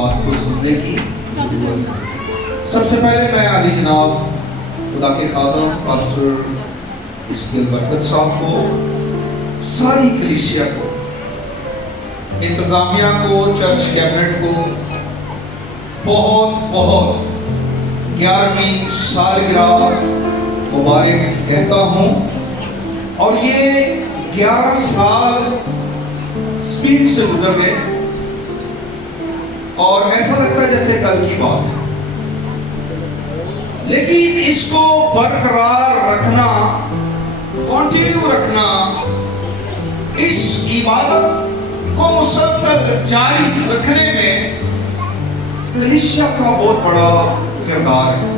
बात को सुनने की जरूरत है। सबसे पहले मैं अली जनाब खुदा के खादम पास्टर इस्किल बरकत साहब को, सारी कलीसिया को, इंतजामिया को, चर्च कैबिनेट को बहुत बहुत 11वीं सालगिरह मुबारक कहता हूँ। और ये 11 साल स्पीड से गुजर गए और ऐसा लगता है जैसे कल की बात है, लेकिन इसको बरकरार रखना, कंटिन्यू रखना, इस इबादत को मुसलसल जारी रखने में कलीसिया का बहुत बड़ा किरदार है।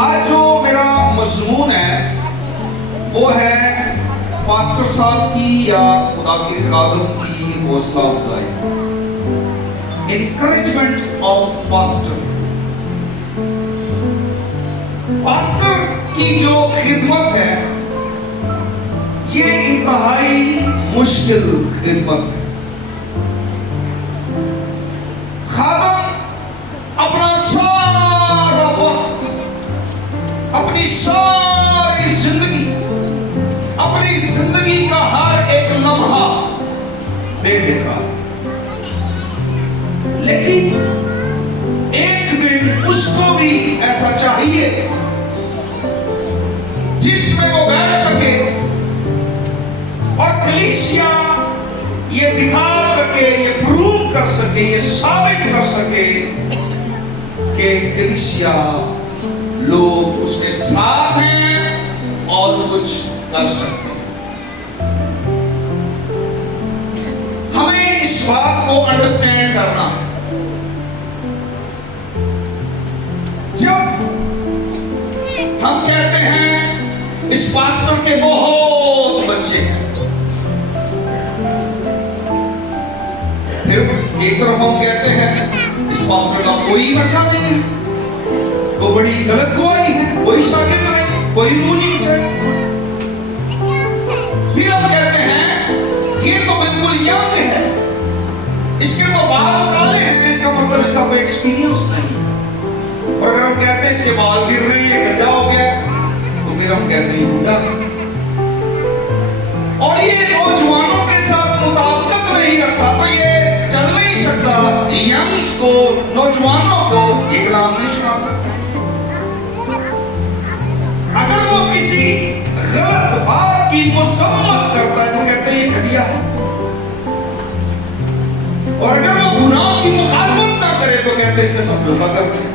आज जो मेरा मजमून है वो है पास्टर साहब की या खुदा के खादम की हौसला अफजाई, encouragement of pastor। पास्टर की जो खिदमत है ये इंतहाई मुश्किल खिदमत है। खादम अपना सारा वक्त, अपनी सारी जिंदगी, अपनी जिंदगी का हर एक लम्हा दे देगा, लेकिन एक दिन उसको भी ऐसा चाहिए जिसमें वो बैठ सके और कलीसिया ये दिखा सके, ये प्रूव कर सके, ये साबित कर सके कि कलीसिया लोग उसके साथ हैं और कुछ कर सकते हैं। हमें इस बात को अंडरस्टैंड करना है। जब हम कहते हैं इस पास्टर के बहुत बच्चे हैं, फिर एक तरफ हम कहते हैं इस पास्टर का कोई बच्चा नहीं है, तो बड़ी गलत गवाही है, कोई शागिर्द नहीं, कोई रूह नहीं बचाए। फिर हम कहते हैं ये तो बिल्कुल यंग है, इसके तो बाल काले हैं, इसका मतलब इसका कोई एक्सपीरियंस नहीं। और अगर हम कहते हैं इसके बाल गिर रहे हैं, गंजा हो गया, तो फिर हम कहते हैं बूढ़ा। और ये नौजवानों के साथ मुताबिकत नहीं रखता, तो ये चल नहीं सकता, यंग्स को, नौजवानों को ये कलाम नहीं सुना सकता। अगर वो किसी गलत बात की मुसम्मत करता है तो कहते हैं ये घटिया है, और अगर वो गुनाह की मुखालफत ना करे तो कहते हैं इसने समझौता कर दिया।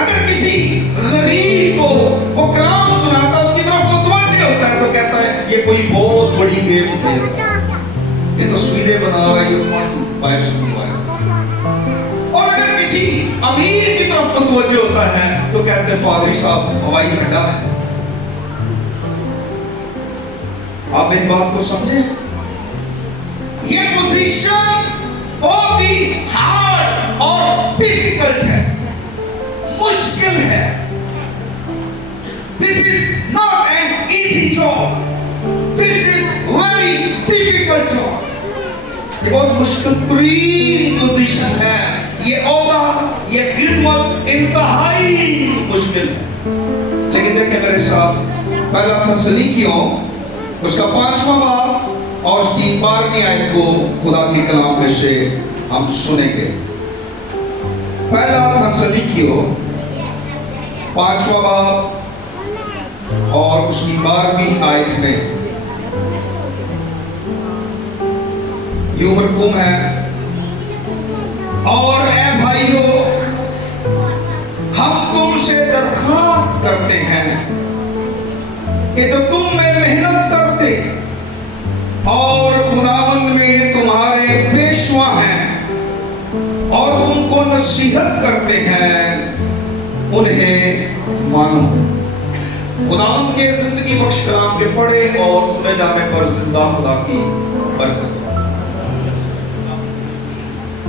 अगर किसी गरीब को वो कलाम सुनाता, उसकी तरफ मुतवज्जे होता है, तो कहता है ये कोई बहुत बड़ी गेम खेल रहा है, ये तस्वीरें बना रही है, और अगर किसी अमीर की तरफ मुतवज्जे होता है तो कहते हैं पादरी साहब हवाई अड्डा है। आप मेरी बात को समझे? ये पोजीशन बहुत ही हार्ड और डिफिकल्ट है, मुश्किल है। This is not an easy job, this is very difficult job. ये बहुत मुश्किल तरीन पोजीशन है, ये औदा, ये खिदमत इंतहाई मुश्किल है। लेकिन देखिए मेरे साथ, पहला तसल्लीकियों उसका 5वां बाब और उसकी 12वीं आयत को खुदा की कलाम में से हम सुनेंगे। पहला तसल्लीकियों 5वां बाब और उसकी 12वीं आयत में यूं मरकूम है, और ऐ भाइयों हम तुमसे दरखास्त करते हैं कि जो तुम में मेहनत करते और खुदावंद में तुम्हारे पेशवा हैं और तुमको नसीहत करते हैं, उन्हें मानो। खुदावंद के जिंदगी बख्श कलाम के पढ़े और सुने जाने पर जिंदा खुदा की बरकत।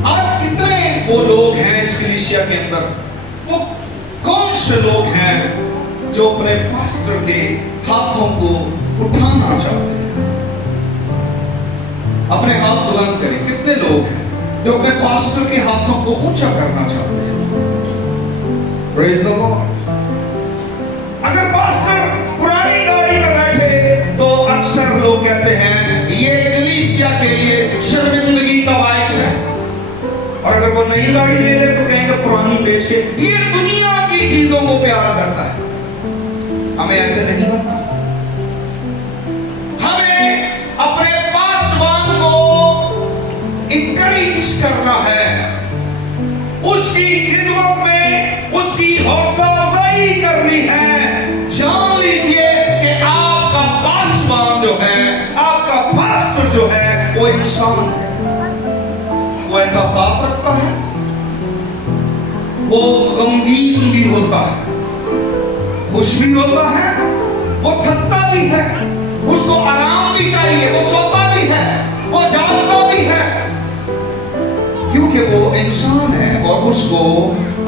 आज कितने वो लोग हैं इस कलीसिया के अंदर, वो कौन से लोग हैं जो अपने पास्टर के हाथों को उठाना चाहते हैं अपने हाथ बुलंद करें। कितने लोग हैं जो अपने पास्टर के हाथों को ऊंचा करना चाहते हैं? Praise the Lord. अगर पास्टर पुरानी गाड़ी में बैठे तो अक्सर लोग कहते हैं ये कलीसिया के लिए शर्मिंदगी का बायस है, और अगर वो नई गाड़ी ले ले तो कहेंगे पुरानी बेच के ये दुनिया की चीजों को प्यार करता है। हमें ऐसे नहीं बनना। हमें अपने पासवान को इंकरेज करना है, उसकी खिदमत में उसकी हौसला अफजाई करनी है। जान लीजिए कि आपका पासवान जो है, आपका पास्टर जो है, वो इंसान है। वो ऐसा साथ रखता है, वो गमगीन भी होता है, खुश भी होता है, वो थकता भी है, उसको आराम भी चाहिए, वो सोता भी है, वो जागता भी है, क्योंकि वो इंसान है और उसको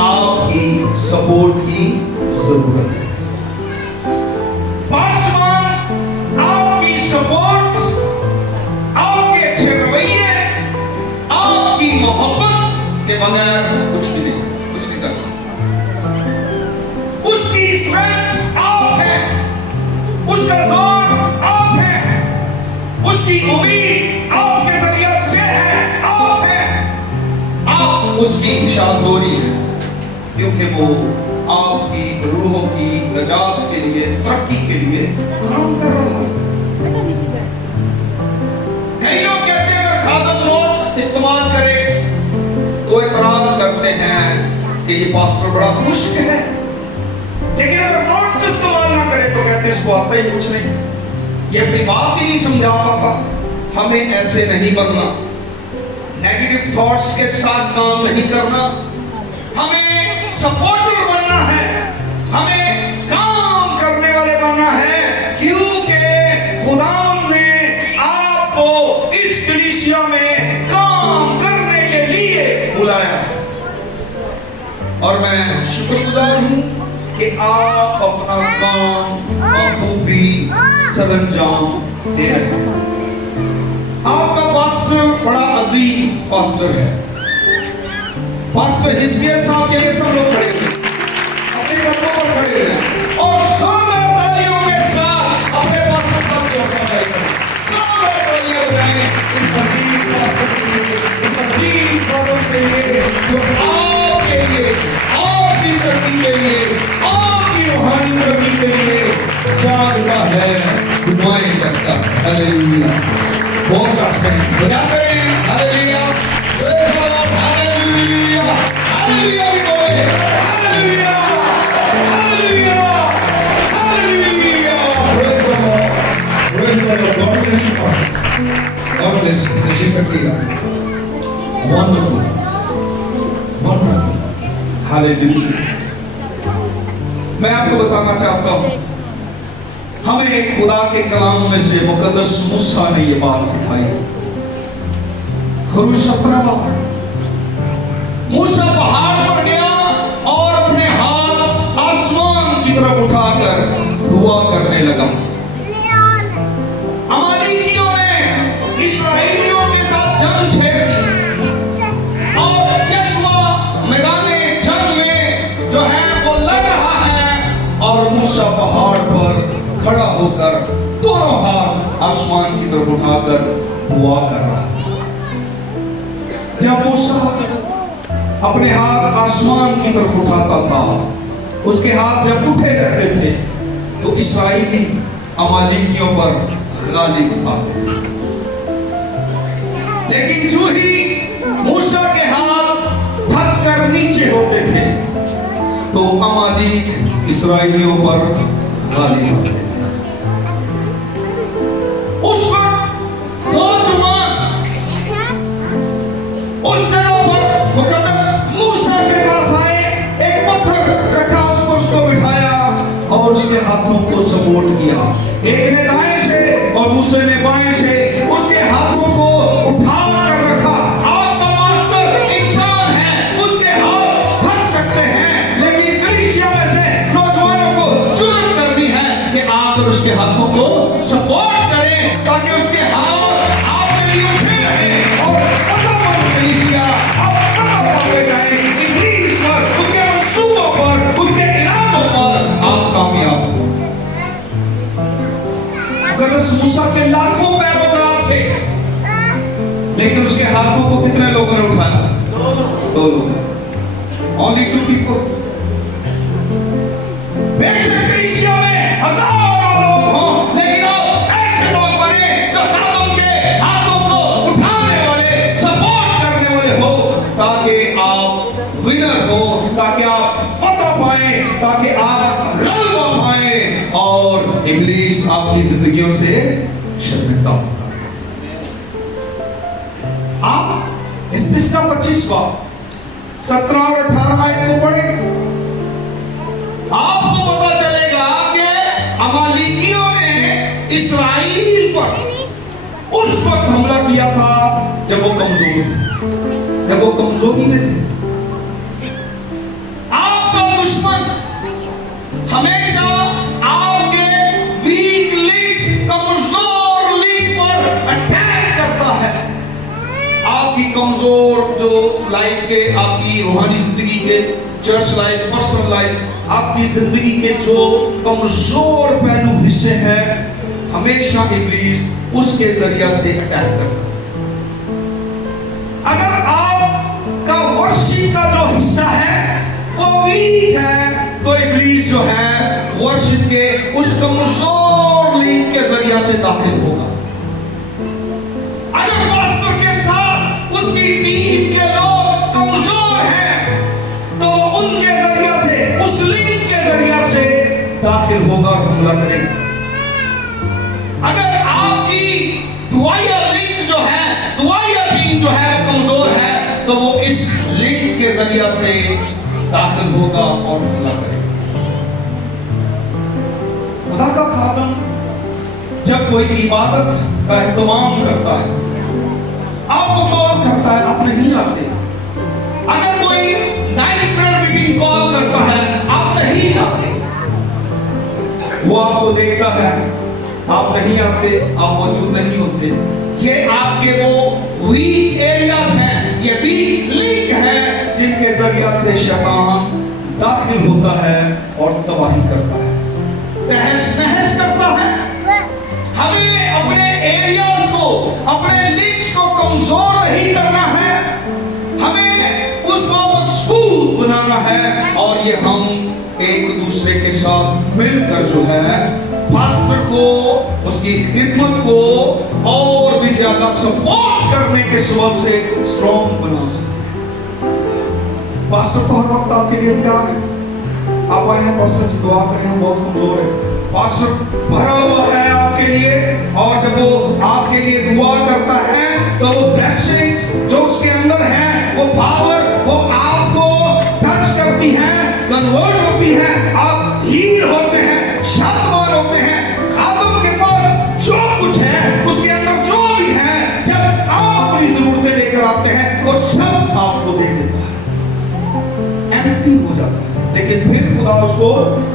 आपकी सपोर्ट की जरूरत है। पासवान आपकी सपोर्ट, आपके अच्छे रवैये, आपकी मोहब्बत के बगैर कुछ नहीं कर सकता। उसकी स्ट्रेंथ आप है, उसका जोर आप है, उसकी उम्मीद आपके जरिए से है, आप है, आप उसकी शाज़ोरी है, क्योंकि वो आपकी रूहों की नजात के लिए, तरक्की के लिए काम कर रहा है। कई लोग कहते हैं अगर खादम नोट्स इस्तेमाल करे तो एतराज करते हैं कि ये पास्टर बड़ा मुश्क है, लेकिन अगर नोट्स इस्तेमाल ना करे तो कहते हैं इसको आता ही कुछ नहीं, ये अपनी बात ही नहीं समझा पाता। हमें ऐसे नहीं बनना, नेगेटिव थॉट्स के साथ काम नहीं करना, हमें सपोर्टर बनना है, हमें काम करने वाले बनना है, क्योंकि खुदा ने आपको इस कलीसिया में काम करने के लिए बुलाया है। और मैं शुक्रगुजार हूं कि आप अपना काम बखूबी सरंजाम दे रहे हैं। आपका पास्टर बड़ा अजीम पास्टर है। पास्टर हिजकिय्याह साहब के लिए सब लोग खड़े थे, अपने कदमों पर खड़े हैं और शानदार तालियों के साथ अपने पास्टर साहब को बधाई करें। शानदार तालियां बजाएं इस अजीम पास्टर के लिए, इस अजीम कानून के लिए जो आपके लिए, आपकी तरक्की के लिए, आपकी रूहानी तरक्की के लिए जागता है, दुआएं करता है। हालेलुया। बहुत करते हैं, बजाते हैं। Hallelujah, praise the Lord. Hallelujah, hallelujah भी बोले। Hallelujah, hallelujah, hallelujah, praise the Lord, praise the Lord. God bless you pastor, God bless you. तशरीफ रखिएगा। Wonderful, wonderful, hallelujah. मैं आपको बताना चाहता हूं, हमें खुदा के कलाम में से मुकद्दस मूसा ने ये बात सिखाई। खुरूज 17 मूसा पहाड़ पर गया और अपने हाथ आसमान की तरफ उठाकर दुआ करने लगा। अमालेकियों ने इस्राएलियों के साथ जंग छेड़ दी और यहोशू मैदाने जंग में जो है वो लड़ रहा है और मूसा पहाड़ पर खड़ा होकर दोनों हाथ आसमान की तरफ उठाकर दुआ कर रहा है। जब मूसा अपने हाथ आसमान की तरफ उठाता था, उसके हाथ जब उठे रहते थे तो इस्राएली अमालेकियों पर गालिब आते थे। लेकिन जो ही मूसा के हाथ थक कर नीचे होते थे तो अमालेक इस्राएलियों पर गालिब आते थे। उस वक्त दो जवान उस जगह पर मुकद्दस मूसा के पास आए, एक पत्थर रखा, उस पर उसको बिठाया और उसके हाथों को सपोर्ट किया। एक ने दाएं से और दूसरे ने बाएं से उसके हाथों को उठा कर रखा। आपका मास्टर इंसान है, उसके हाथ थक सकते हैं, लेकिन कलीसिया में से नौजवानों को जुर्रत करनी है कि आकर उसके हाथों को सपोर्ट करें ताकि उसके हाथ आपके लिए उठे मूसा के लाखों पैरोकार थे, लेकिन उसके हाथों को कितने लोगों ने उठाया? 2 लोग। Only 2 people. बेशक कलीसिया में हजारों लोग हों, लेकिन अब ऐसे लोग बने जो खादम के हाथों को उठाने वाले, सपोर्ट करने वाले हो, ताकि आप विनर हो, ताकि आप फतह पाए, ताकि आप गलबा पाए और इब्लीस आपकी जिंदगियों से शर्मिंदा होता है। आप इस्तिस्ना 25वां 17 और 18 आयत को पढ़ें, आपको पता चलेगा कि अमालेकियों ने इस्राएल पर उस वक्त हमला किया था जब वो कमजोर थे, जब वो कमजोरी में थे। आपका दुश्मन हमेशा आपके वीक लिंक्स, कमजोर लिंक पर अटैक करता है। आपकी कमजोर जो लाइफ के, आपकी रूहानी जिंदगी के, चर्च लाइफ, पर्सनल लाइफ, आपकी जिंदगी के जो कमजोर पहलू हिस्से हैं, हमेशा इब्लीस उसके जरिया से अटैक करता है। अगर आपका वर्शिप का जो हिस्सा है वो वीक है, तो इब्लीस जो है वर्शिप के उस कमजोर लिंक के जरिया से दाखिल होगा। अगर पास्टर के साथ उसकी टीम के लोग कमजोर हैं, तो उनके जरिया से, उस लिंक के जरिया से दाखिल होगा और हमला करेगा। अगर आपकी दुआया लिंक जो है, दुआया टीम जो है कमजोर है, तो वो इस लिंक के जरिया से दाखिल होगा और हमला करेगा। खुदा का खादम जब कोई इबादत का एहतमाम करता है, आपको कॉल करता है, आप नहीं आते। अगर कोई नाइट प्रेयर मीटिंग कॉल करता है, आप नहीं आते। वो आपको देखता है, आप नहीं आते, आप मौजूद नहीं होते। ये आपके वो वीक एरियाज हैं, ये वीक लिंक है जिनके जरिया से शैतान दाखिल होता है और तबाही करता है, तहस नहस करता है। हमें अपने एरियाज को, अपने लिंक्स को कमजोर नहीं करना है, हमें उसको मजबूत बनाना है। और ये हम एक दूसरे के साथ मिलकर जो है पास्टर को, उसकी खिदमत को और भी ज्यादा सपोर्ट करने के सबब से स्ट्रॉन्ग बना सकते हैं। पास्टर तो हर वक्त आपके लिए तैयार है। आप आए हैं पास्टर जी, दुआ करें, हम बहुत कमजोर है। पास्टर भरा हुआ है आपके लिए, और जब वो आपके लिए दुआ करता है तो वो ब्लेसिंग्स जो उसके अंदर है, वो पावर, वो आपको टच करती है, कन्वर्ट होती है, आप हील होते हैं, शांतमान होते हैं। खादम के पास जो कुछ है, उसके अंदर जो भी है, जब आप अपनी जरूरतें लेकर आते हैं, वो सब आपको दे देता है, एम्प्टी हो जाता है। लेकिन फिर खुदा उसको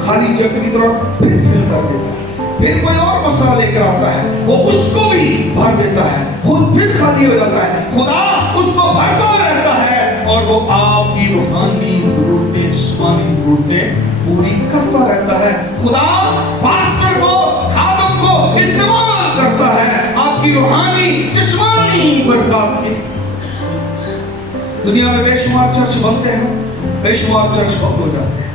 खाली जग की तरह फिर फिल कर देता है। फिर कोई और मसला लेकर आता है, वो उसको भी भर देता है, खुद फिर खाली हो जाता है। खुदा उसको भरता रहता है और वो आपकी रूहानी जरूरतें, जिस्मानी जरूरतें पूरी करता रहता है। खुदा पास्टर को, खादम को इस्तेमाल करता है आपकी रूहानी, जिस्मानी बरकत की। दुनिया में बेशुमार चर्च बनते हैं, बेशुमार चर्च बंद हो जाते हैं।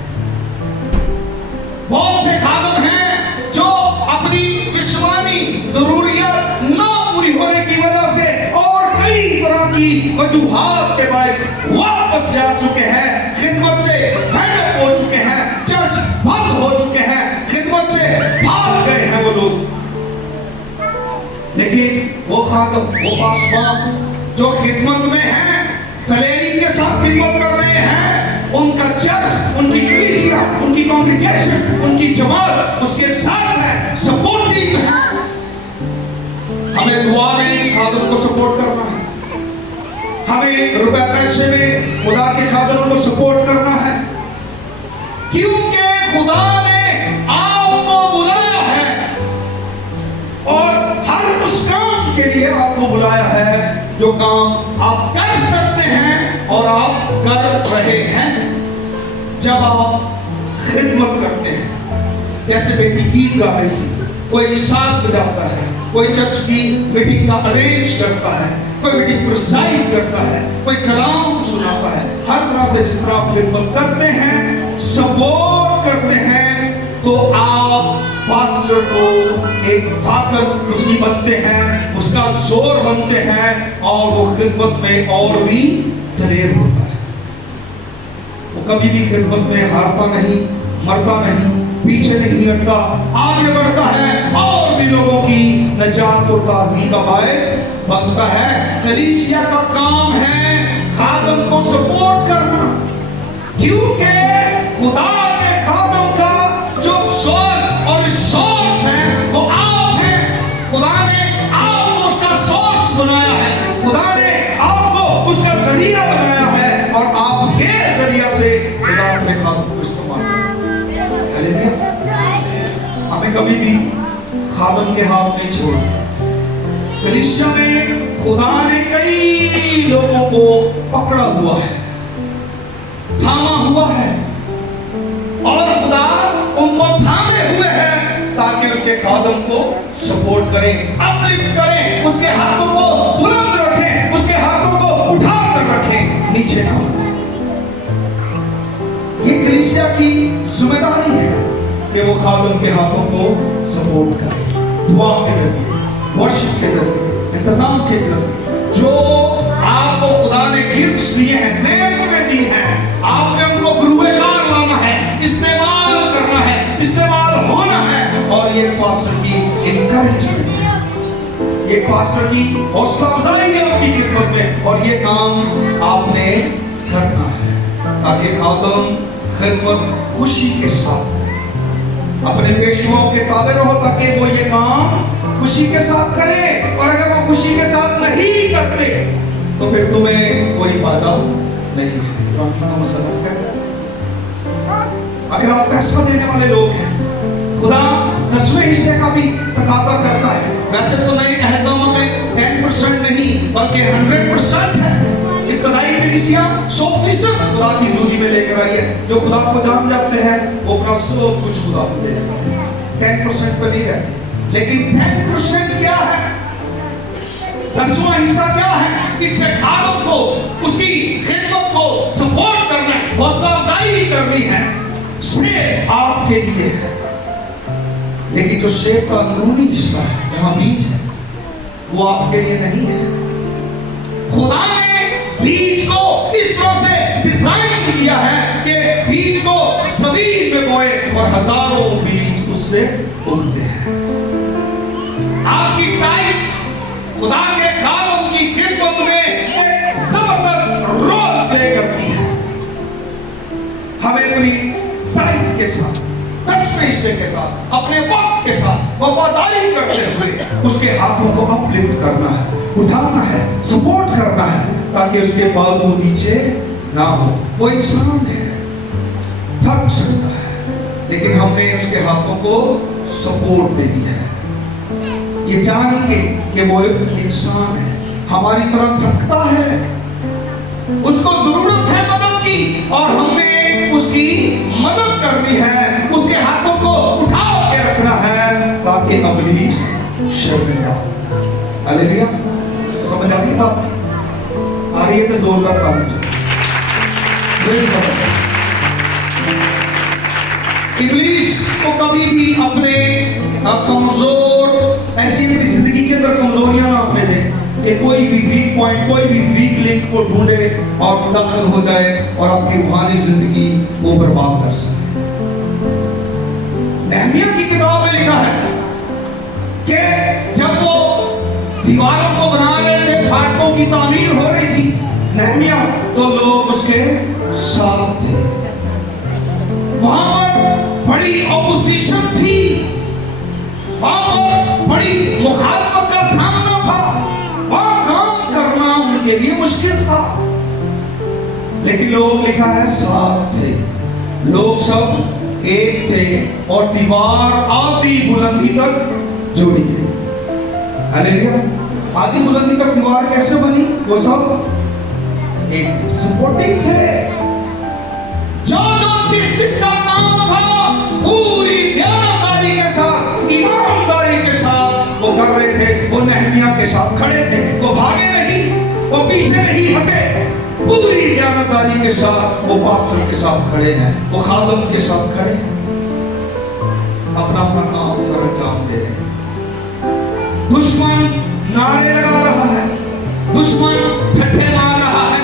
बहुत से खादम हैं जो अपनी जिस्मानी जरूरियात ना पूरी होने की वजह से और कई तरह की वजूहात के बायस वापस जा चुके हैं, खिदमत से फेड अप हो चुके हैं, चर्च बंद हो चुके हैं, खिदमत से भाग गए हैं वो लोग। लेकिन वो खादम, वो पासवान जो खिदमत में हैं, तलेरी के साथ खिदमत कर रहे हैं, उनका चर्च, उनकी कलीसिया, उनकी कांग्रेगेशन, उनकी जमात उसके साथ है, सपोर्टिव है। हमें दुआ में खादम को सपोर्ट करना है, हमें रुपए पैसे में खुदा के खादम को सपोर्ट करना है, क्योंकि खुदा ने आपको बुलाया है और हर उस काम के लिए आपको बुलाया है जो काम आप कर सकते हैं और आप कर रहे हैं। जब आप खिदमत करते हैं, जैसे बेटी गीत गा रही थी, कोई साथ बजाता है, कोई चर्च की मीटिंग का अरेंज करता है, कोई मीटिंग प्रिसाइड करता है, कोई कलाम सुनाता है। हर तरह से जिस तरह आप खिदमत करते हैं, सपोर्ट करते हैं, तो आप पास्टर को एक ताकत उसकी बनते हैं, उसका जोर बनते हैं और वो खिदमत में और भी दलेर होता है। वो कभी भी खिदमत में हारता नहीं, मरता नहीं, पीछे नहीं हटता, आगे बढ़ता है और भी लोगों की नजात और ताज़ी का बायस बनता है। कलीसिया का काम है खादम को सपोर्ट करना, क्योंकि खुदा के खादम का जो सोर्स और सोर्स है वो आप हैं। खुदा ने आपको उसका सोर्स बनाया है, खुदा ने आपको उसका जरिया बनाया है और आपके जरिया से खुदा अपने खादम को इस्तेमाल करता है। हमें कभी भी खादम के हाथ नहीं छोड़ना। कलीसिया में खुदा ने कई लोगों को पकड़ा हुआ है, थामा हुआ है, और खुदा उनको थामे हुए हैं ताकि उसके खादम को सपोर्ट करें, अपलिफ्ट करें, उसके हाथों को बुलंद रखें, उसके हाथों को उठा कर रखें, नीचे ना हो। ये कलीसिया की जिम्मेदारी है कि वो खादम के हाथों को सपोर्ट करे, दुआ के जरिए, वर्शिप के जरिए, इंतजाम के जरिए। जो आपको खुदा ने गिफ्ट्स दिए हैं, नेमतें दी हैं, आपने उनको गुरुएगार लाना है, इस्तेमाल करना है, इस्तेमाल होना है। और ये पास्टर की इंकरेजमेंट है, ये पास्टर की हौसला अफजाई है उसकी खिदमत में, और ये काम आपने करना है ताकि खादम खिदमत खुशी के साथ अपने पेशवाओं के ताबे रहो, ताकि वो ये काम खुशी के साथ करें। और अगर वो खुशी के साथ नहीं करते तो फिर तुम्हें कोई फायदा नहीं है। अगर आप पैसा देने वाले लोग हैं, खुदा 10वें हिस्से का भी तकाजा करता है। वैसे तो नए अहदनामा में 10% नहीं बल्कि 100% है। इब्तदाई कलीसिया 100% खुदा की हज़ूरी में लेकर आई है। जो खुदा को जान जाते हैं वो अपना सब कुछ खुदा को दे देते हैं, 10% पर नहीं रहते। लेकिन 10% क्या है, 10वां हिस्सा क्या है? इससे खादम को, उसकी खिदमत को सपोर्ट करना है, हौसला अफजाई करनी है। सेब आपके लिए है, लेकिन जो सेब का अंदरूनी हिस्सा है, जहां बीज है, वो आपके लिए नहीं है। खुदा ने बीज को इस तरह से डिजाइन किया है कि बीज को जमीन में बोए और हजारों बीज उससे उगते हैं। आपकी टाइप खुदा के खादम की खिदमत में एक जबरदस्त रोल प्ले करती है। हमें अपनी टाइप के साथ, 10वें हिस्से के साथ, अपने वक्त के साथ वफादारी करते हुए उसके हाथों को अपलिफ्ट करना है, उठाना है, सपोर्ट करना है, ताकि उसके बाजू नीचे ना हो। वो इंसान है, थक सकता है, लेकिन हमने उसके हाथों को सपोर्ट देनी है, ये जान के कि वो इंसान है, हमारी तरह थकता है, उसको जरूरत है मदद की, और हमने उसकी मदद करनी है, उसके हाथों को उठा के रखना है ताकि इब्लीस शर्मिंदा हो। हालेलुया। समझ आ रही बात? आ रही है तो जोरदार ताली। इब्लीस को कभी भी अपने कमजोर, ऐसी अपनी जिंदगी के अंदर कमजोरियां ना अपने दे कि कोई भी वीक पॉइंट, कोई भी वीक लिंक को ढूंढे और दखल हो जाए और आपकी रूहानी जिंदगी को बर्बाद कर सके। नहमिया की किताब में लिखा है कि जब वो दीवारों को बना रहे थे, फाटकों की तामीर हो रही थी नहमिया, तो लोग उसके साथ थे। वहां पर बड़ी ऑपोजिशन थी, वहां पर बड़ी मुखालफत का सामना था, वहां काम करना उनके लिए मुश्किल था, लेकिन लोग लिखा है साथ थे, लोग सब एक थे और दीवार आधी बुलंदी तक जोड़ी गई। हालेलुया। आधी बुलंदी तक दीवार कैसे बनी? वो सब एक थे, सपोर्टिव थे, जो जिसका काम था पूरी ईमानदारी के साथ वो कर रहे थे, वो नहमिया के साथ खड़े थे, वो भागे नहीं, वो पीछे नहीं हटे, पूरी दयानतदारी के साथ वो पास्टर के साथ खड़े हैं, वो खादम के साथ खड़े हैं, अपना अपना काम सर अंजाम दे रहे हैं। दुश्मन नारे लगा रहा है, दुश्मन ठट्ठे मार रहा है,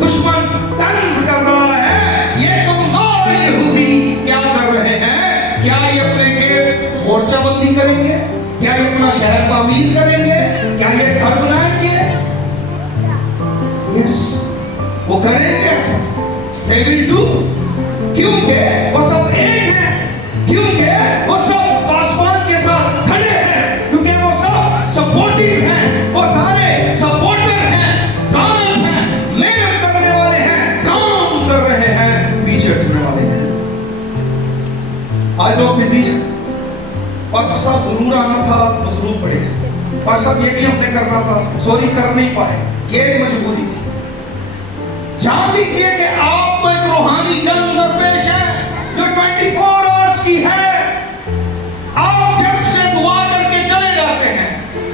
दुश्मन तंज कर रहा है। ये कमजोर यहूदी क्या कर रहे हैं? क्या ये अपने गेट मोर्चाबंदी करेंगे? क्या ये अपना शहर तामीर करेंगे? क्या ये घर बनाएंगे? यस, वो करेंगे ऐसा। They will do, क्योंकि वो सब एक हैं, क्योंकि वो सब पासवान के साथ खड़े हैं, क्योंकि वो सब सपोर्टिव हैं, वो सारे सपोर्टर हैं, कामर्स हैं, मेहनत करने वाले हैं, काम कर रहे हैं, पीछे हटने वाले हैं। आज लोग बिजी हैं। पास्टर साहब जरूर आना था, वो जरूर पड़े। पास्टर साहब ये भी हमने करना था, सॉरी कर नहीं पाए, ये मजबूरी थी। जान लीजिए कि आपको एक रूहानी जंग दरपेश है जो 24 आवर्स की है। आप चर्च से दुआ करके चले जाते हैं,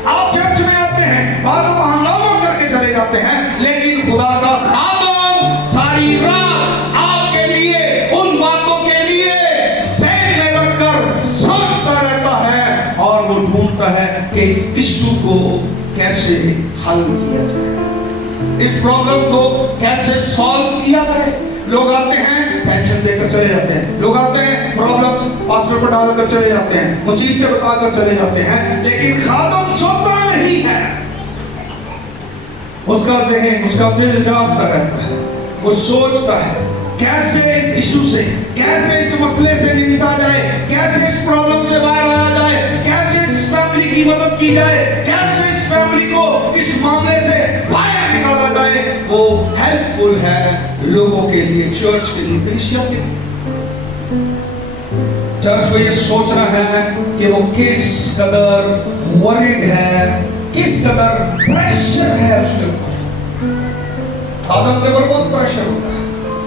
आप चर्च में आते हैं, बाद में हंगामा करके चले जाते हैं, लेकिन खुदा का खादम सारी रात आपके लिए उन बातों के लिए ज़हन में रखकर सोचता रहता है और वो ढूंढता है कि इस इश्यू को कैसे हल किया जाए, इस प्रॉब्लम को कैसे सॉल्व किया जाए। लोग आते हैं टेंशन देकर चले जाते हैं, लोग आते हैं प्रॉब्लम्स पास्टर पर डालकर चले जाते हैं, मुसीबतें बताकर चले जाते हैं, लेकिन खादम सोता नहीं है। उसका ज़हन, उसका दिल जागता रहता है, वो सोचता है कैसे इस इशू से, कैसे इस मसले से निपटा जाए, कैसे इस प्रॉब्लम से बाहर आया जाए, कैसे इस फैमिली की मदद की जाए, कैसे इस फैमिली को इस मामले से बाहर निकाला जाए। वो हेल्पफुल है लोगों के लिए, चर्च के लिए, कलीसिया के लिए। चर्च को ये सोचना है कि वो किस कदर वरीड है, किस कदर प्रेशर है उसके ऊपर। खादम के ऊपर बहुत प्रेशर होता है।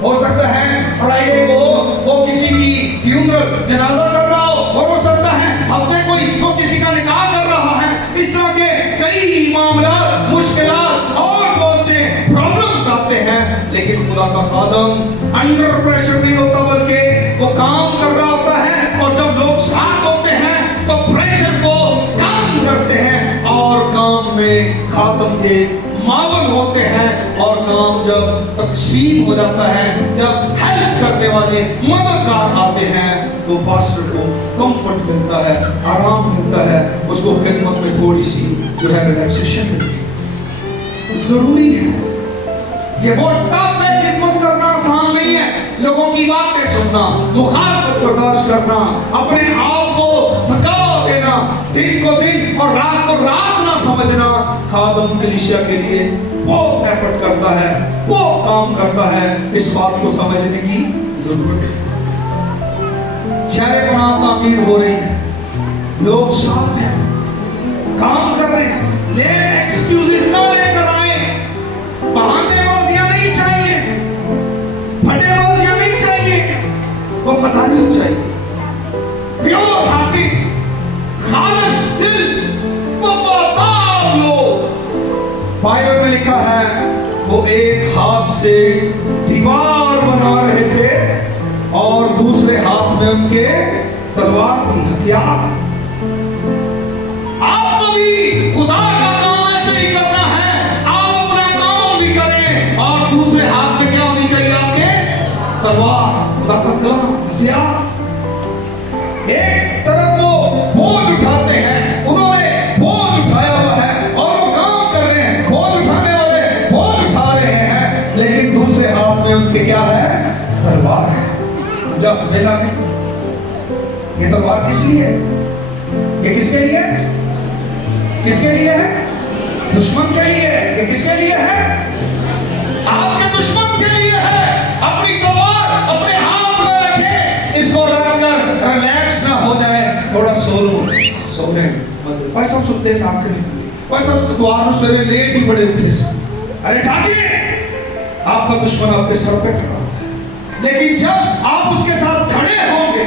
हो सकता है फ्राइडे को वो किसी की फ्यूनरल जनाजा कर रहा हो, और हो सकता है हफ्ते को वो किसी का निकाह कर रहा है। इस तरह के कई मामला, मुश्किलात और बहुत से प्रॉब्लम्स आते हैं, लेकिन खुदा का खादम अंडर प्रेशर नहीं होता, बल्कि वो काम कर रहा होता है। और जब लोग साथ होते हैं तो प्रेशर को कम करते हैं और काम में खादम के मावन होते हैं। और काम जब तकसीम हो जाता है, जब हेल्प करने वाले मददगार आते हैं, तो पास्टर को कंफर्ट मिलता है, आराम मिलता है, उसको खिदमत में थोड़ी सी जो है रिलैक्सेशन मिलती है। जरूरी है, ये बहुत टफ है, खिदमत करना आसान नहीं है। लोगों की बातें सुनना, मुखालफत बर्दाश्त करना, अपने आप को थका देना, दिन को दिन और रात को रात ना समझना, खादम कलीसिया के लिए बहुत एफर्ट करता है, वो काम करता है। इस बात को समझने की जरूरत है। शहर पनाह तामीर हो रही है, लोग साथ हैं, काम कर रहे हैं, लेकिन एक्सक्यूजेस ना लेकर आए। बहानेबाजियां नहीं चाहिए, फटेबाजियां नहीं चाहिए, वफादारी चाहिए, प्योर हार्टेड, खालिस दिल, वफादार लोग। बाइबल में लिखा है वो एक हाथ से दीवार बना रहे थे और दूसरे हाथ में उनके तलवार की हथियार। आपको भी खुदा का काम ऐसे ही करना है। आप अपना काम भी करें और दूसरे हाथ में क्या होनी चाहिए आपके? तलवार, खुदा का काम, हथियार। एक तरफ वो बोझ उठाते हैं, उन्होंने बोझ उठाया हुआ है और वो काम कर रहे हैं, बोझ उठाने वाले बोझ उठा रहे हैं, लेकिन दूसरे हाथ में उनके क्या है? तलवार है। तो जब मिला में ये तलवार किस लिए है? ये किसके लिए है? किसके लिए है? दुश्मन के लिए। ये किसके लिए है? आपके दुश्मन के लिए है। अपनी तलवार अपने हाथ में रखें, इसको रखकर रिलैक्स ना हो जाए, थोड़ा सो रहे भाई सब सुनते साहब के निकले भाई सब द्वार में सवेरे लेट ही बड़े उठे से। अरे जागिए, आपका दुश्मन आपके सर पे खड़ा होता है, लेकिन जब आप उसके साथ खड़े होंगे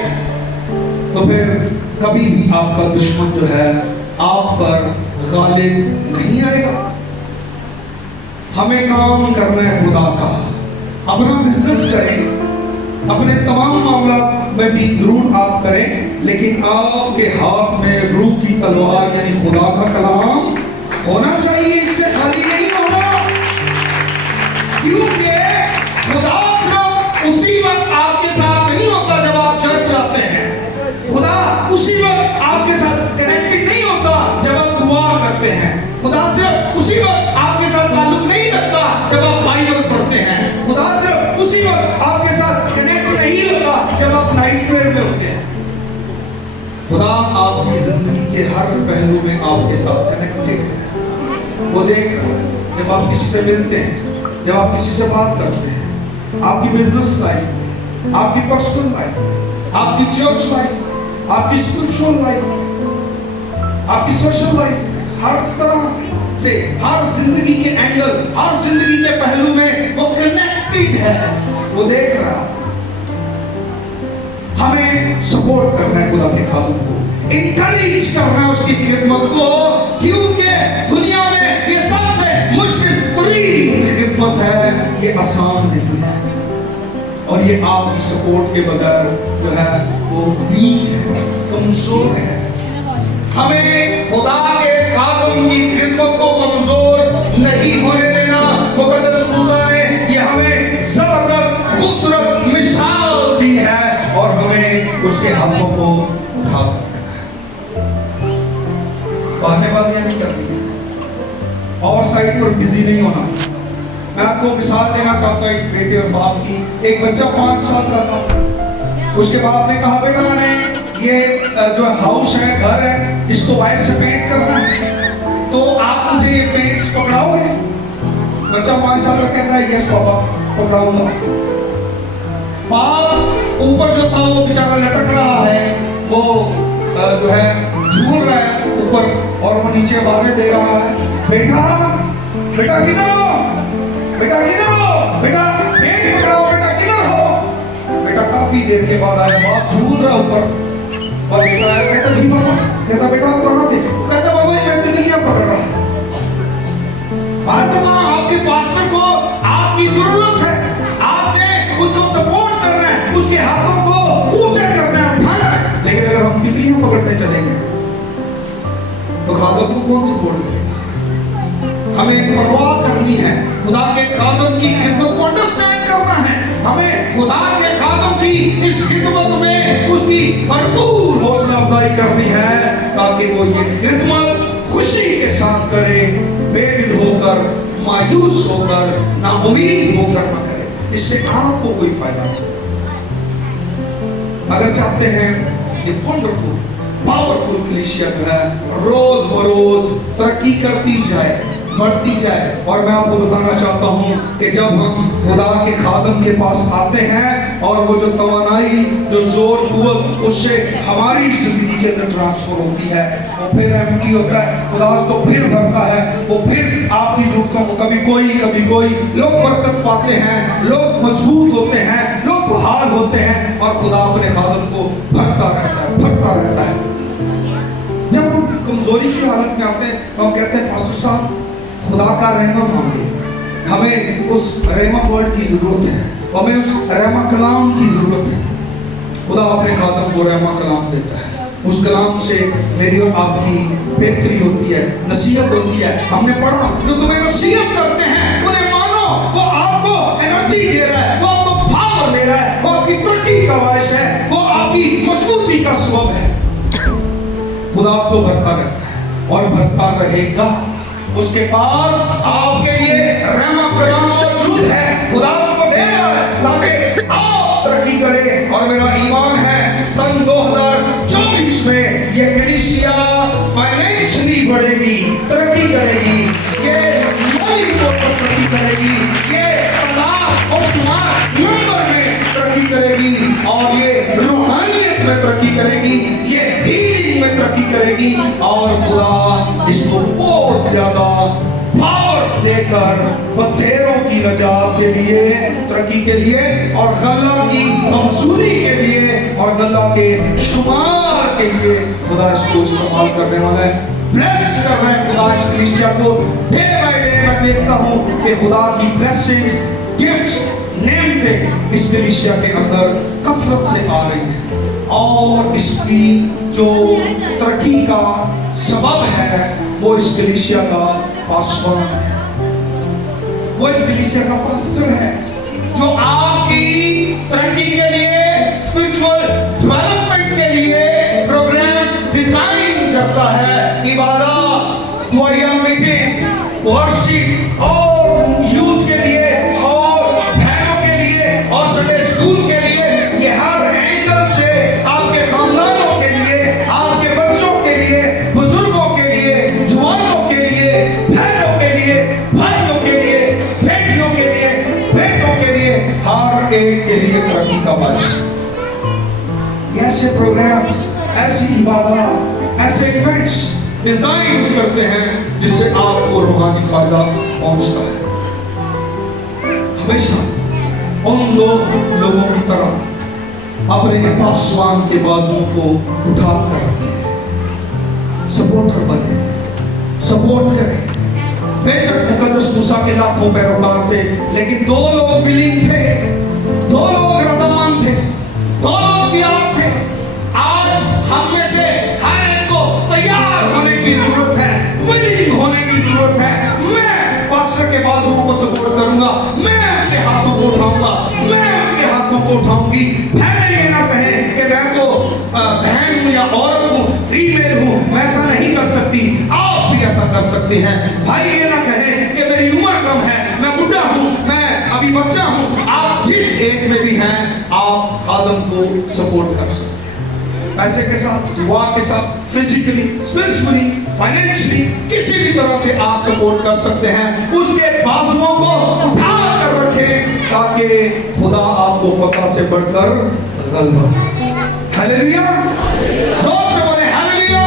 तो फिर कभी भी आपका दुश्मन जो है आप पर गालिब नहीं आएगा। हमें काम करना है खुदा का, अपना बिजनेस करें, अपने तमाम मामला में भी जरूर आप करें, लेकिन आपके हाथ में रूह की तलवार यानी खुदा का कलाम होना चाहिए, इससे खाली नहीं होना। क्योंकि खुदा सिर्फ उसी वक्त आपके साथ नहीं होता जब आप चर्च जाते हैं, खुदा उसी वक्त आपके साथ कनेक्टेड नहीं होता जब आप दुआ करते हैं, खुदा सिर्फ उसी वक्त आपके साथ ताल्लुक नहीं रखता जब आप बाइबल पढ़ते हैं, खुदा सिर्फ उसी वक्त आपके साथ कनेक्ट नहीं होता जब आप नाइट प्रेयर में होते हैं। खुदा आपकी जिंदगी के हर पहलू में आपके साथ कनेक्टेड है। वो देख रहा है जब आप किसी से मिलते हैं, जब आप किसी से बात करते हैं, आपकी बिजनेस लाइफ, आपकी पर्सनल लाइफ, आपकी चर्च लाइफ, आपकी स्पिरिचुअल लाइफ, आपकी सोशल लाइफ, हर तरह से, हर जिंदगी के एंगल, हर जिंदगी के पहलू में वो कनेक्टेड है। वो देख रहा। हमें सपोर्ट करना है खुदा के खादम को, इंकरेज करना है उसकी खिदमत को, क्योंकि दुनिया में ये सबसे मुश्किल तरीन खिदमत है, ये आसान नहीं है, और ये आपकी सपोर्ट के बगैर जो है वो वीक है, कमजोर है। हमें खुदा के खादम की खिदमत को कमजोर नहीं होने देना। मुकद्दस मूसा ने ये हमें जबरदस्त खूबसूरत मिसाल दी है, और हमें उसके हाथों को उठा कर बहानेबाजियां नहीं करनी है, और साइड पर बिजी नहीं होना। मैं आपको मिसाल देना चाहता हूँ एक बेटे और बाप की। एक बच्चा 5 साल का था, उसके बाप ने कहा बेटा मैंने ये जो हाउस है, घर है, इसको व्हाइट से पेंट करना है, तो आप मुझे ये पेंट्स पकड़ाओगे? बच्चा 5 साल का कहता है यस पापा पकड़ाऊंगा। बाप ऊपर जो था वो बेचारा लटक रहा है, वो जो है झूल रहा है ऊपर, और वो नीचे आवाजें दे रहा है, बेटा बेटा किधर हो, बेटा किधर हो, बेटा पेंट पकड़ाओ, बेटा किधर हो। बेटा काफी देर के बाद आया, बाप झूल रहा ऊपर, और बेटा आया, कहता जी पापा। कहता बेटा आप कहाँ थे? कहता बाबा मैं तितलियां पकड़ रहा हूं। वास्तव में आपके पास्टर को आपकी जरूरत है, आपने उसको सपोर्ट करना है, उसके हाथों को ऊंचा करना है, उठाना है। लेकिन अगर हम तितलियां पकड़ते चलेंगे तो खादम को कौन सपोर्ट करेगा? हमें परवाह करनी है, खुदा के खादम की खिदमत को अंडरस्टैंड करना है, हमें खुदा के खादम की इस खिदमत में उसकी भरपूर हौसला अफजाई करनी है, ताकि वो ये खिदमत खुशी के साथ करे, बेदिल होकर, मायूस होकर, नाउमीद होकर न करे। इससे आपको कोई फायदा नहीं। अगर चाहते हैं कि वंडरफुल पावरफुल कलीसिया जो है रोज बरोज तरक्की करती जाए, बढ़ती जाए, और मैं आपको बताना चाहता हूं कि जब हम खुदा के खादम के पास आते हैं और वो जो तवानाई, जो जोर कुव्वत उससे हमारी जिंदगी के अंदर ट्रांसफर होती है, वो फिर एम्प्टी होता है, खुदा उसको फिर भरता है, वो फिर आपकी जरूरतों को कभी कोई लोग बरकत पाते हैं, लोग मजबूत होते हैं, लोग बहाल होते हैं, और खुदा अपने खादम को भरता रहता है, भरता रहता है। जब हम कमजोरी की हालत में आते हैं तो हम कहते हैं पास्टर साहब खुदा का रहमा मांगे, हमें उस रहमा वर्ड की जरूरत है, हमें उस रहमा कलाम की जरूरत है। खुदा अपने खादम को रहमा कलाम देता है, उस कलाम से मेरी और आपकी बेहतरी होती है, नसीहत होती है। हमने पढ़ा जो तुम्हें नसीहत करते हैं उन्हें मानो, वो आपको एनर्जी दे रहा है, वो आपको पावर दे रहा है, वो आपकी तरक्की का बायस है, वो आपकी मजबूती का सबब है। खुदा उसको भरता रहता है और भरता रहेगा। उसके पास आपके लिए रहमत कलाम मौजूद है, खुदा उसको दे रहा है ताकि आप तरक्की करें। और मेरा ईमान है सन 2024 में ये कलीसिया फाइनेंशियली बढ़ेगी, तरक्की करेगी, ये माली तौर पर तरक्की करेगी, ये तादाद और शुमार नंबर में तरक्की करेगी, और ये रूहानियत में तरक्की करेगी, ये हीलिंग में तरक्की करेगी, और खुदा इसको बहुत ज्यादा पावर देकर बथेरों की नजात के लिए, तरक्की के लिए, और गल्ला की अफसूली के लिए, और गल्ला के शुमार के लिए खुदा इसको इस्तेमाल करने वाला है। ब्लेस कर रहे हैं खुदा इस कलीसिया को। डे बाय डे मैं देखता हूं कि खुदा की ब्लेसिंग्स, गिफ्ट्स, नेमते इस कलीसिया के अंदर कसरत से आ रही है। और इसकी जो तरक्की का सबब है वो इस कलीसिया का पासवान है, वो इस कलीसिया का पास्टर है, जो आपकी तरक्की के लिए, स्पिरिचुअल डेवलपमेंट के लिए प्रोग्राम डिजाइन करता है। इबादत, दुआया, मीटिंग, वर्शिप और यूथ के लिए और बहनों के लिए और संडे स्कूल के लिए, ये हर एंगल से आपके खानदानों के लिए, आपके बच्चों के लिए, बुजुर्गों के लिए, जवानों के लिए, बहनों के लिए, भाइयों के लिए, बेटियों के लिए, बेटों के लिए, हर एक के लिए तरक्की का वर्ष। ऐसे प्रोग्राम्स, ऐसी इबादत, ऐसे इवेंट्स डिजाइन करते हैं जिससे आपको रूहानी फायदा पहुंचता है। हमेशा उन दो लोगों की तरह अपने पासवान के बाजुओं को उठा कर रखें, सपोर्टर बने, सपोर्ट करें। बेशक मुकद्दस मूसा के लाखों पैरोकार थे, लेकिन दो लोग विलीन थे, दो लोग रजामंद थे, दो लोग तैयार थे। आज हम में से हर एक को तैयार होने की जरूरत है, विलीन होने की जरूरत है। मैं पास्टर के बाजुओं को सपोर्ट करूंगा, मैं उसके हाथों को उठाऊंगा, मैं उसके हाथों को उठाऊंगी। पहले ये ना कहें कि मैं तो बहन हूं या औरत हूं, फीमेल हूं, मैं ऐसा नहीं कर सकती। आप भी ऐसा कर सकते हैं। भाई ये ना कहें कि मेरी उम्र कम है, मैं बुढ़ा हूं, मैं अभी बच्चा हूं। आप जिस एज में भी हैं, आप खादम को सपोर्ट कर सकते हैं। पैसे के साथ, दुआ के साथ, फिजिकली, स्पिरिचुअली, फाइनेंशियली, किसी भी तरह से आप सपोर्ट कर सकते हैं। उसके बाजुओं को उठा कर रखें ताकि खुदा आपको फतह से बढ़कर गलबा। हालेलुया, जोर से बोले हालेलुया।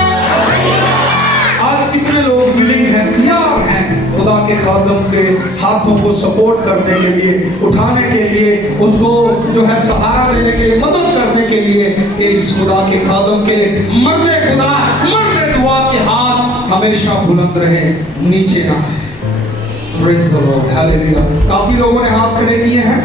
आज कितने लोग विलिंग हैं, तैयार हैं खुदा के खादम के हाथों को सपोर्ट करने के लिए, उठाने के लिए, उसको जो है सहारा देने के लिए, मदद करने के लिए, कि इस खुदा के खादम के मर्दे खुदा, मर्दे दुआ के हाथ हमेशा बुलंद रहे, नीचे ना। Praise the Lord, hallelujah. काफी लोगों ने हाथ खड़े किए हैं।